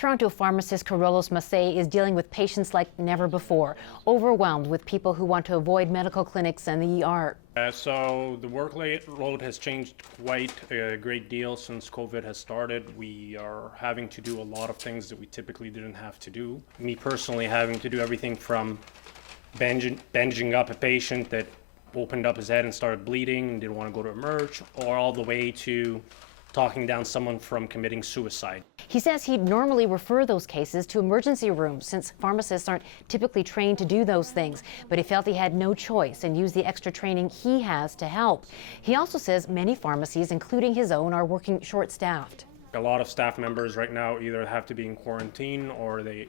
Toronto pharmacist Carolus Massey is dealing with patients like never before, overwhelmed with people who want to avoid medical clinics and the ER. So the workload has changed quite a great deal since COVID has started. We are having to do a lot of things that we typically didn't have to do. Me personally having to do everything from bandaging up a patient that opened up his head and started bleeding and didn't want to go to emerge, or all the way to talking down someone from committing suicide. He says he'd normally refer those cases to emergency rooms since pharmacists aren't typically trained to do those things, but he felt he had no choice and used the extra training he has to help. He also says many pharmacies, including his own, are working short-staffed. A lot of staff members right now either have to be in quarantine or they're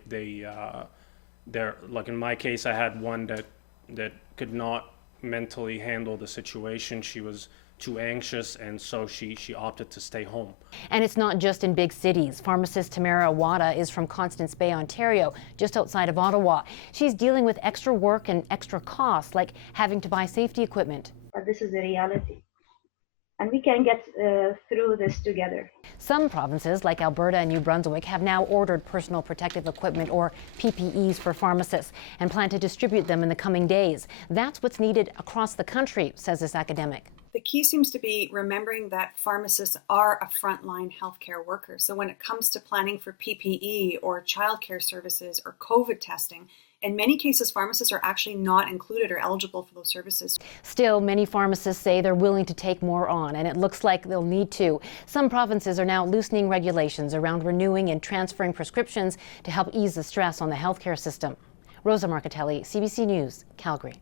like in my case, I had one that could not mentally handle the situation. She was too anxious, and so she opted to stay home. And it's not just in big cities. Pharmacist Tamara Awada is from Constance Bay, Ontario, just outside of Ottawa. She's dealing with extra work and extra costs, like having to buy safety equipment. But this is the reality, and we can get through this together. Some provinces, like Alberta and New Brunswick, have now ordered personal protective equipment, or PPEs, for pharmacists and plan to distribute them in the coming days. That's what's needed across the country, says this academic. The key seems to be remembering that pharmacists are a frontline healthcare worker. So when it comes to planning for PPE or childcare services or COVID testing, in many cases, pharmacists are actually not included or eligible for those services. Still, many pharmacists say they're willing to take more on, and it looks like they'll need to. Some provinces are now loosening regulations around renewing and transferring prescriptions to help ease the stress on the healthcare system. Rosa Marcatelli, CBC News, Calgary.